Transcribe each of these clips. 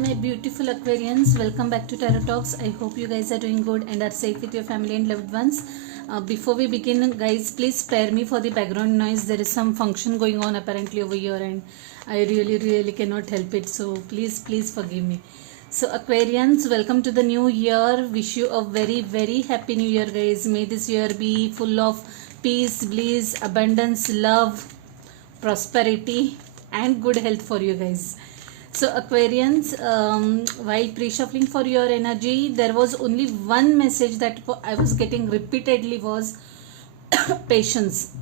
my beautiful Aquarians. Welcome back to Tarot Talks. I hope you guys are doing good and are safe with your family and loved ones. Before we begin, guys, please spare me for the background noise. There is some function going on apparently over here, and I really cannot help it. So please forgive me. So Aquarians, welcome to the new year. Wish you a very happy new year, guys. May this year be full of peace, bliss, abundance, love, prosperity, and good health for you guys. So Aquarians, while pre-shuffling for your energy, there was only one message that I was getting repeatedly was patience.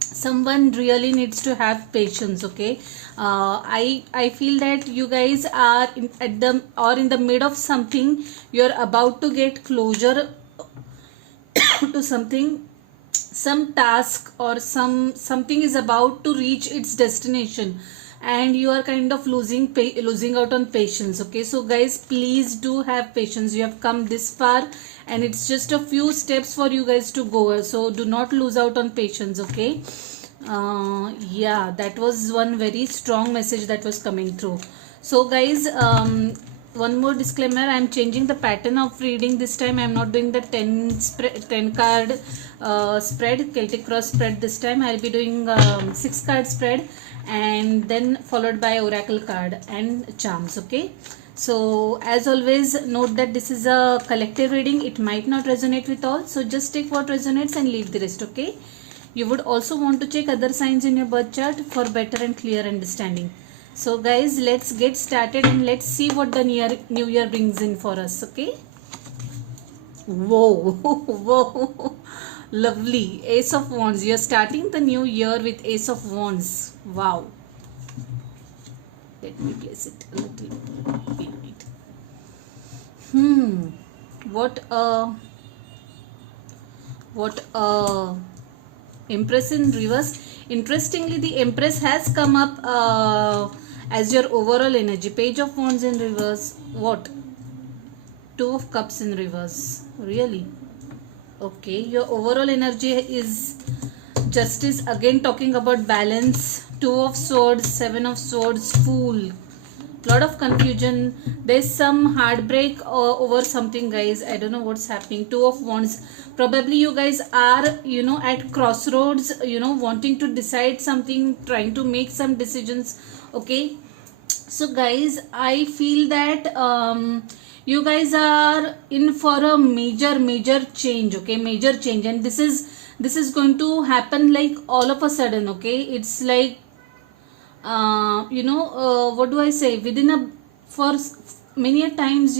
Someone really needs to have patience. Okay, I feel that you guys are in the mid of something. You're about to get closure to something, some task, or something is about to reach its destination, and you are kind of losing out on patience. Okay, so guys, please do have patience. You have come this far and it's just a few steps for you guys to go, so do not lose out on patience. Okay, yeah, that was one very strong message that was coming through. So guys, one more disclaimer, I am changing the pattern of reading this time. I am not doing the 10 card spread, Celtic cross spread. This time I will be doing 6 card spread, and then followed by oracle card and charms. Okay, so as always, note that this is a collective reading. It might not resonate with all, so just take what resonates and leave the rest. Okay, you would also want to check other signs in your birth chart for better and clear understanding. So guys, let's get started and let's see what the new year brings in for us. Okay, whoa lovely, Ace of Wands. You're starting the new year with Ace of Wands. Wow, let me place it a little behind. What a Empress in reverse. Interestingly, the Empress has come up as your overall energy. Page of Wands in reverse. What? Two of Cups in reverse. Really? Okay, your overall energy is Justice, again talking about balance. Two of Swords, Seven of Swords, Fool. Lot of confusion. There's some heartbreak over something, guys. I don't know what's happening. Two of Wands. Probably you guys are, at crossroads, wanting to decide something, trying to make some decisions. Okay, so guys, I feel that you guys are in for a major change. Okay, major change, and this is going to happen like all of a sudden. Okay, it's like what do I say, for many a times,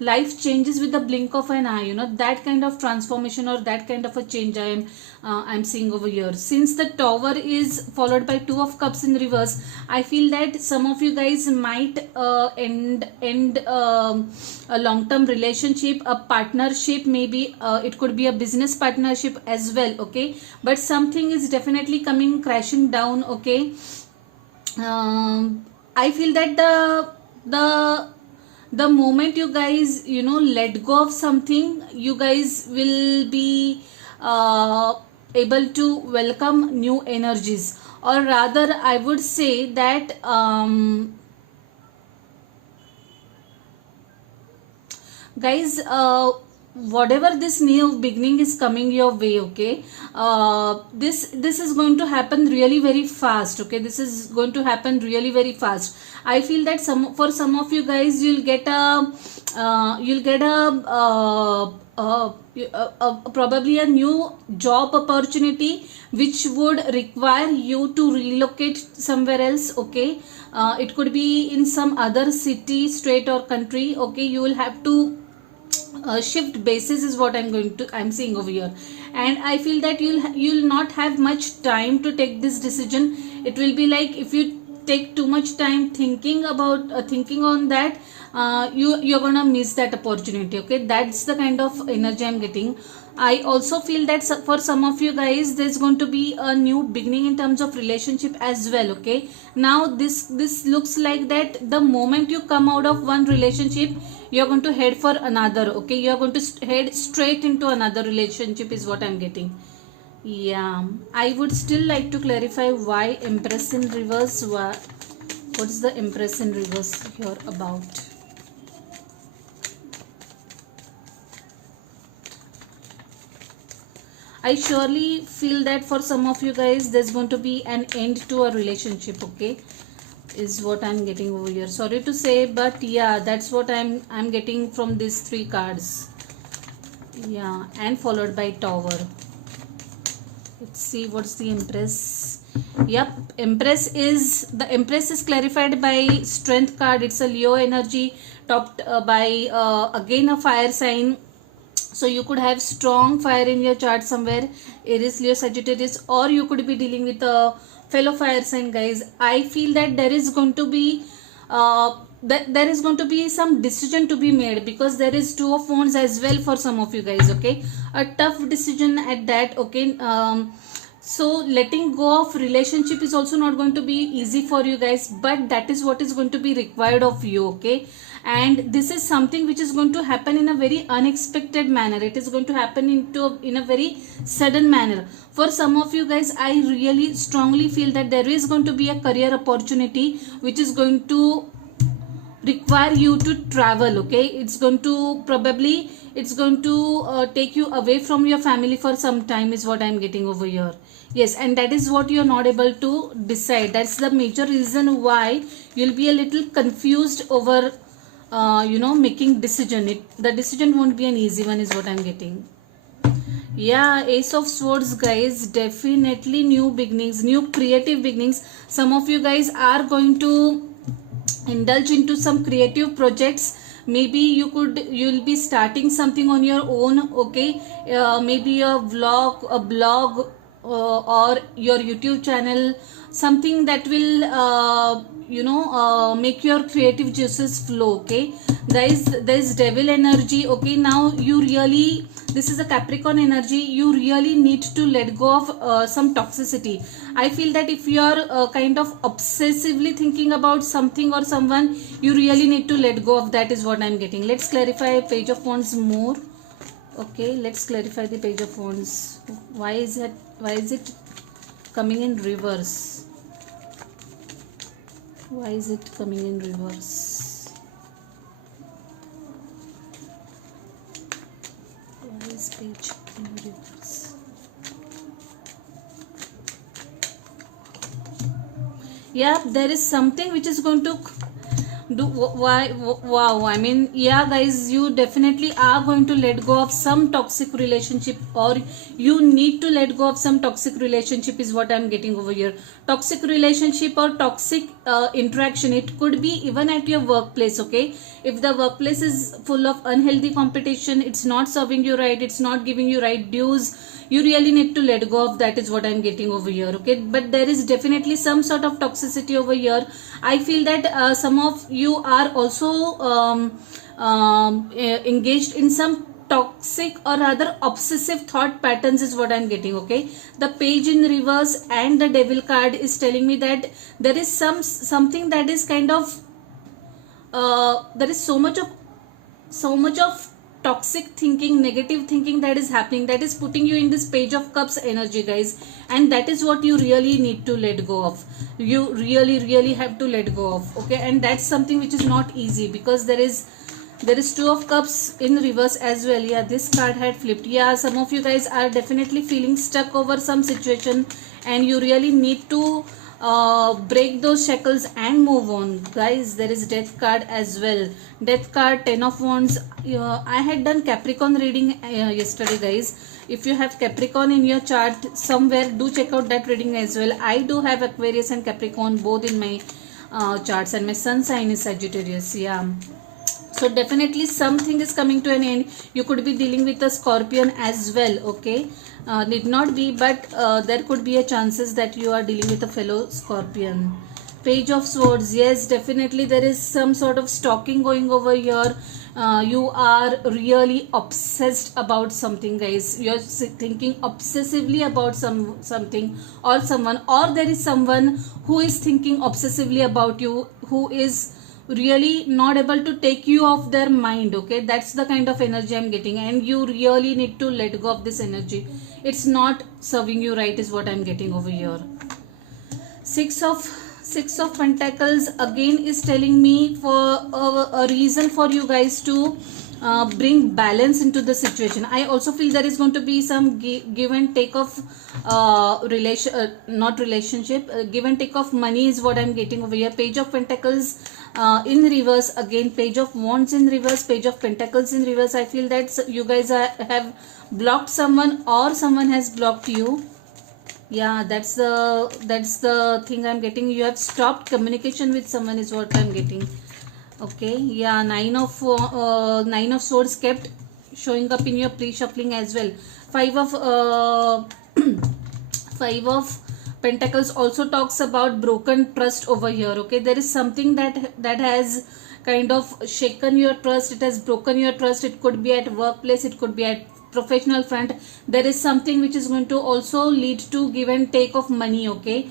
life changes with the blink of an eye. That kind of transformation or that kind of a change I'm seeing over here. Since the Tower is followed by Two of Cups in reverse, I feel that some of you guys might end a long-term relationship, a partnership. Maybe it could be a business partnership as well. Okay, but something is definitely coming crashing down. Okay, I feel that the moment you guys let go of something, you guys will be able to welcome new energies, or rather I would say that guys, whatever this new beginning is coming your way. Okay, this is going to happen really very fast. Okay, this is going to happen really very fast. I feel that for some of you guys, you'll get probably a new job opportunity which would require you to relocate somewhere else. Okay, it could be in some other city, state, or country. Okay, you will have to shift basis is what I'm seeing over here, and I feel that you'll not have much time to take this decision. It will be like, if you take too much time thinking on that, you're gonna miss that opportunity. Okay, that's the kind of energy I'm getting. I also feel that for some of you guys, there's going to be a new beginning in terms of relationship as well. Okay, now this looks like that the moment you come out of one relationship, you're going to head for another. Okay, you're going to head straight into another relationship is what I'm getting. Yeah, I would still like to clarify why Empress in reverse. What's the Empress in reverse here about? I surely feel that for some of you guys there's going to be an end to a relationship, okay, is what I'm getting over here. Sorry to say, but yeah, that's what I'm getting from these three cards. Yeah, and followed by Tower. Let's see what's the Empress. Yep, Empress is clarified by Strength card. It's a Leo energy topped by again a fire sign. So you could have strong fire in your chart somewhere, Aries, Leo, Sagittarius, or you could be dealing with a fellow fire sign, guys. I feel that there is going to be some decision to be made, because there is Two of Wands as well for some of you guys, okay, a tough decision at that, okay. So letting go of relationship is also not going to be easy for you guys, but that is what is going to be required of you, okay. And this is something which is going to happen in a very unexpected manner. It is going to happen in a very sudden manner. For some of you guys, I really strongly feel that there is going to be a career opportunity which is going to require you to travel, okay. It's going to take you away from your family for some time, is what I'm getting over here. Yes, and that is what you're not able to decide. That's the major reason why you'll be a little confused over making decision. The decision won't be an easy one, is what I'm getting. Yeah, Ace of Swords, guys, definitely new beginnings, new creative beginnings. Some of you guys are going to indulge into some creative projects. Maybe you'll be starting something on your own, okay. Maybe a blog, or your YouTube channel, something that will make your creative juices flow, okay. Guys, there's Devil energy, okay. Now this is a Capricorn energy. You really need to let go of some toxicity. I feel that if you are kind of obsessively thinking about something or someone, you really need to let go of that, is what I'm getting. Let's clarify Page of Wands more. Okay, let's clarify the Page of Wands. Why is it coming in reverse? Why is it coming in reverse? Why is page in reverse? Yeah, there is something which is going to do. Why? Wow, I mean, yeah, guys, you definitely are going to let go of some toxic relationship, or you need to let go of some toxic relationship, is what I'm getting over here. Toxic relationship or toxic interaction. It could be even at your workplace, okay. If the workplace is full of unhealthy competition, it's not serving you right, it's not giving you right dues, you really need to let go of that, is what I'm getting over here, okay. But there is definitely some sort of toxicity over here. I feel that some of you are also engaged in some toxic or rather obsessive thought patterns, is what I'm getting, okay. The Page in reverse and the Devil card is telling me that there is something that is kind of there is so much of toxic thinking, negative thinking that is happening, that is putting you in this Page of Cups energy, guys. And that is what you really need to let go of. You really have to let go of, okay. And that's something which is not easy, because there is Two of Cups in reverse as well. Yeah, this card had flipped. Yeah, some of you guys are definitely feeling stuck over some situation, and you really need to break those shackles and move on, guys. There is Death card as well. Death card, 10 of Wands. I had done Capricorn reading yesterday, guys. If you have Capricorn in your chart somewhere, do check out that reading as well. I do have Aquarius and Capricorn both in my charts, and my sun sign is Sagittarius. Yeah, so definitely something is coming to an end. You could be dealing with a Scorpion as well, okay. Need not be, but there could be a chances that you are dealing with a fellow Scorpion. Page of Swords, yes, definitely there is some sort of stalking going over here. You are really obsessed about something, guys. You're thinking obsessively about something or someone, or there is someone who is thinking obsessively about you, who is really not able to take you off their mind, okay. That's the kind of energy I'm getting, and you really need to let go of this energy. It's not serving you right, is what I'm getting over here. Six Six of Pentacles again is telling me for a reason for you guys to bring balance into the situation. I also feel there is going to be some give and take of not relationship, give and take of money is what I'm getting over here. Page of Pentacles in reverse, again Page of Wands in reverse, Page of Pentacles in reverse. I feel that you guys have blocked someone or someone has blocked you. Yeah, that's the thing I'm getting. You have stopped communication with someone is what I'm getting. Okay, yeah, nine of swords kept showing up in your pre-shuffling as well. Five of five of Pentacles also talks about broken trust over here. Okay, there is something that has kind of shaken your trust. It has broken your trust. It could be at workplace, it could be at professional front. There is something which is going to also lead to give and take of money. Okay,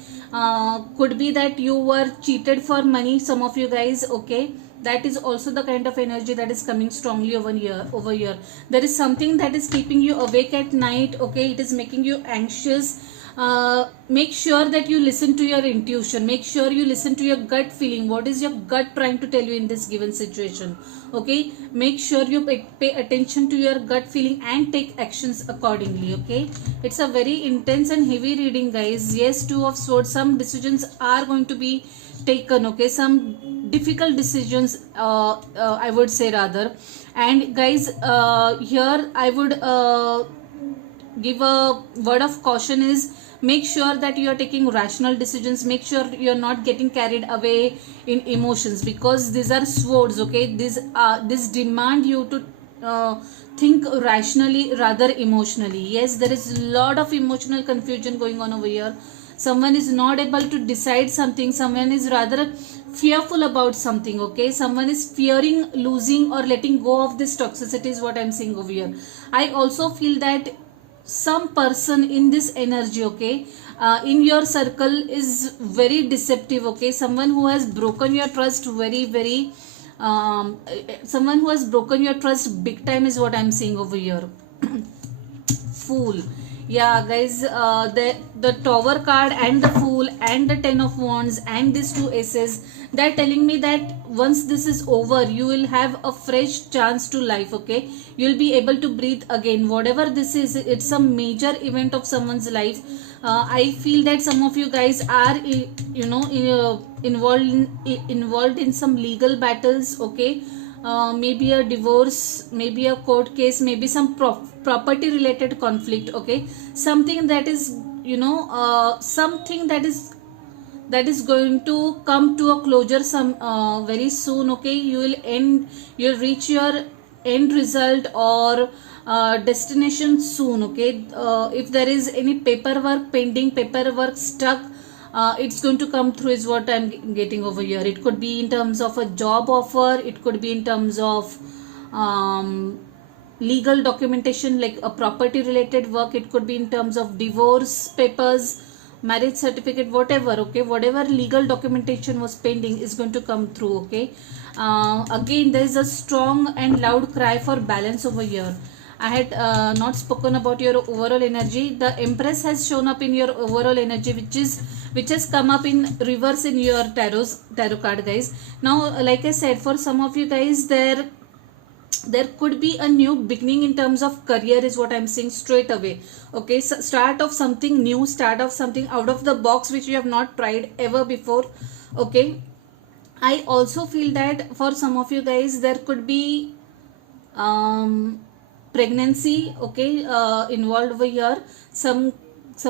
could be that you were cheated for money, some of you guys. Okay, that is also the kind of energy that is coming strongly over here. There is something that is keeping you awake at night. Okay, it is making you anxious. Make sure that you listen to your intuition. Make sure you listen to your gut feeling. What is your gut trying to tell you in this given situation? Okay, make sure you pay attention to your gut feeling and take actions accordingly. Okay, it's a very intense and heavy reading, guys. Yes, Two of Swords, some decisions are going to be taken. Okay, some difficult decisions, I would say rather. And guys, here I would give a word of caution is, make sure that you are taking rational decisions. Make sure you are not getting carried away in emotions, because these are swords. Okay, this demand you to think rationally rather emotionally. Yes, there is a lot of emotional confusion going on over here. Someone is not able to decide something. Someone is rather fearful about something. Okay, someone is fearing losing or letting go of this toxicity is what I'm seeing over here. I also feel that some person in this energy, okay, in your circle is very deceptive. Okay, someone who has broken your trust very someone who has broken your trust big time is what I'm seeing over here. Fool. Yeah, guys, the Tower card and the Fool and the Ten of Wands and these two aces, they're telling me that once this is over, you will have a fresh chance to life. Okay, you'll be able to breathe again. Whatever this is, it's a major event of someone's life. I feel that some of you guys are involved in some legal battles. Okay, maybe a divorce, maybe a court case, maybe some property related conflict. Okay, something that is something that is going to come to a closure some very soon. Okay, you'll reach your end result or destination soon. Okay, if there is any paperwork pending, paperwork stuck, it's going to come through is what I'm getting over here. It could be in terms of a job offer, it could be in terms of legal documentation like a property related work, it could be in terms of divorce papers, marriage certificate, whatever. Okay, whatever legal documentation was pending is going to come through. Okay, again there is a strong and loud cry for balance over here. I had not spoken about your overall energy. The Empress has shown up in your overall energy, which has come up in reverse in your tarot card, guys. Now, like I said, for some of you guys, there could be a new beginning in terms of career is what I'm seeing straight away. Okay, so start of something new, start of something out of the box which you have not tried ever before. Okay, I also feel that for some of you guys there could be pregnancy. Okay, involved over here. Some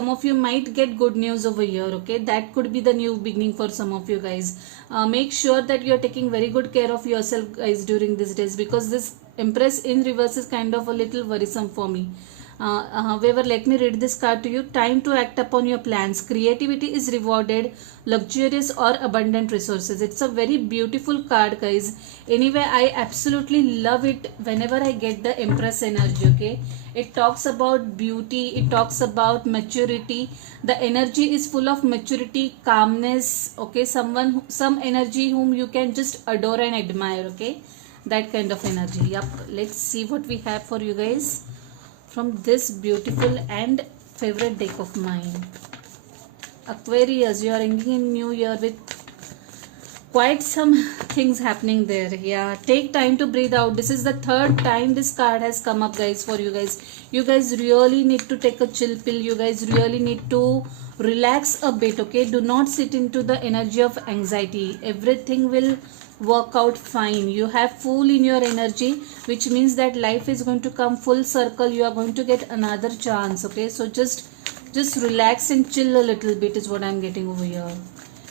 of you might get good news over here. Okay, that could be the new beginning for some of you guys. Make sure that you are taking very good care of yourself, guys, during these days, because this Empress in reverse is kind of a little worrisome for me. However, let me read this card to you. Time to act upon your plans. Creativity is rewarded. Luxurious or abundant resources. It's a very beautiful card, guys. Anyway, I absolutely love it whenever I get the Empress energy. Okay, it talks about beauty, it talks about maturity. The energy is full of maturity, calmness. Okay, some energy whom you can just adore and admire. Okay, that kind of energy. Yep, let's see what we have for you guys from this beautiful and favorite deck of mine. Aquarius, you are ending in new year with quite some things happening there. Yeah, take time to breathe out. This is the third time this card has come up, guys, for you guys. You guys really need to take a chill pill. You guys really need to relax a bit, okay? Do not sit into the energy of anxiety. Everything will work out fine. You have full in your energy, which means that life is going to come full circle. You are going to get another chance, okay? So just relax and chill a little bit is what I'm getting over here.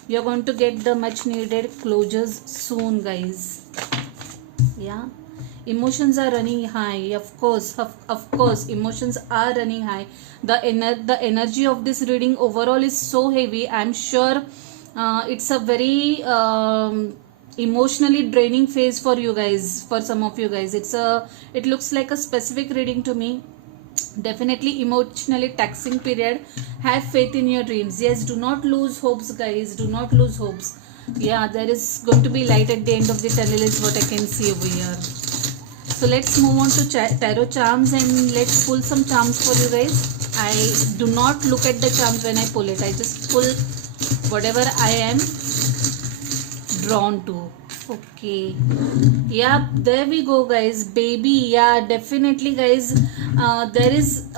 You're going to get the much needed closures soon, guys. Yeah, emotions are running high. Of course emotions are running high. The energy of this reading overall is so heavy. I'm sure it's a very emotionally draining phase for you guys. For some of you guys, it looks like a specific reading to me. Definitely emotionally taxing period. Have faith in your dreams. Yes, do not lose hopes, guys. Do not lose hopes. Yeah, there is going to be light at the end of the tunnel is what I can see over here. So let's move on to tarot charms and let's pull some charms for you guys. I do not look at the charms when I pull it. I just pull whatever I am drawn to. Okay, yeah, there we go, guys. Baby, yeah, definitely, guys. There is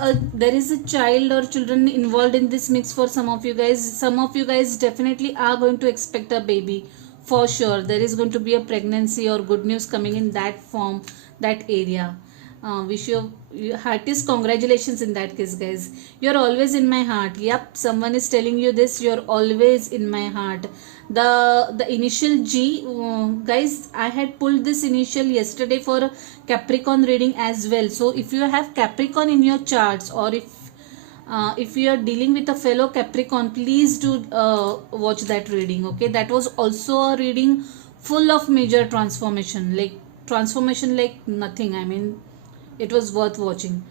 a child or children involved in this mix for some of you guys. Some of you guys definitely are going to expect a baby for sure. There is going to be a pregnancy or good news coming in that form, that area. Wish you heartiest congratulations in that case, guys. You're always in my heart. Yep, someone is telling you this. You're always in my heart. The initial G, guys, I had pulled this initial yesterday for Capricorn reading as well. So if you have Capricorn in your charts, or if you are dealing with a fellow Capricorn, please do watch that reading, okay? That was also a reading full of major transformation like nothing. I mean, it was worth watching.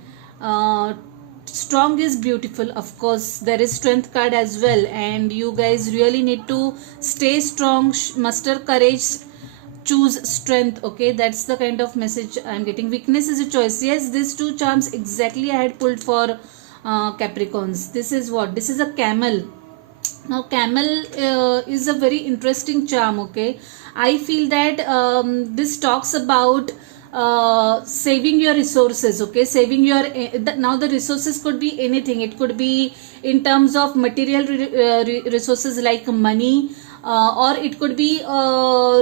Strong is beautiful. Of course, there is strength card as well, and you guys really need to stay strong, muster courage, choose strength, okay? That's the kind of message I'm getting. Weakness is a choice. Yes, these two charms exactly I had pulled for Capricorns. This is what? This is a camel. Now camel is a very interesting charm, okay? I feel that this talks about saving your resources, okay? Saving your now the resources could be anything. It could be in terms of material resources like money, or it could be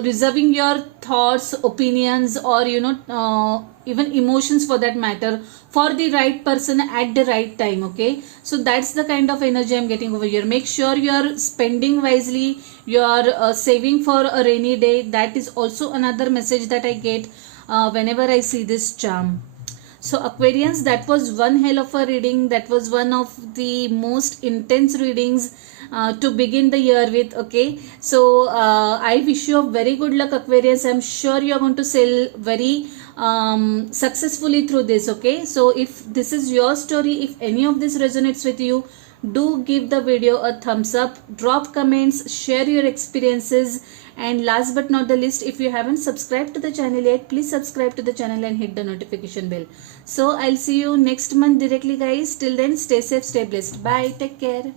reserving your thoughts, opinions, or even emotions for that matter, for the right person at the right time, okay? So that's the kind of energy I'm getting over here. Make sure you're spending wisely, you're saving for a rainy day. That is also another message that I get whenever I see this charm. So Aquarians, that was one hell of a reading. That was one of the most intense readings to begin the year with, okay? So I wish you a very good luck, Aquarians. I'm sure you're going to sail very successfully through this, okay? So if this is your story, if any of this resonates with you, do give the video a thumbs up, drop comments, share your experiences, and last but not the least, if you haven't subscribed to the channel yet, please subscribe to the channel and hit the notification bell. So I'll see you next month directly, guys. Till then, stay safe, stay blessed. Bye, take care.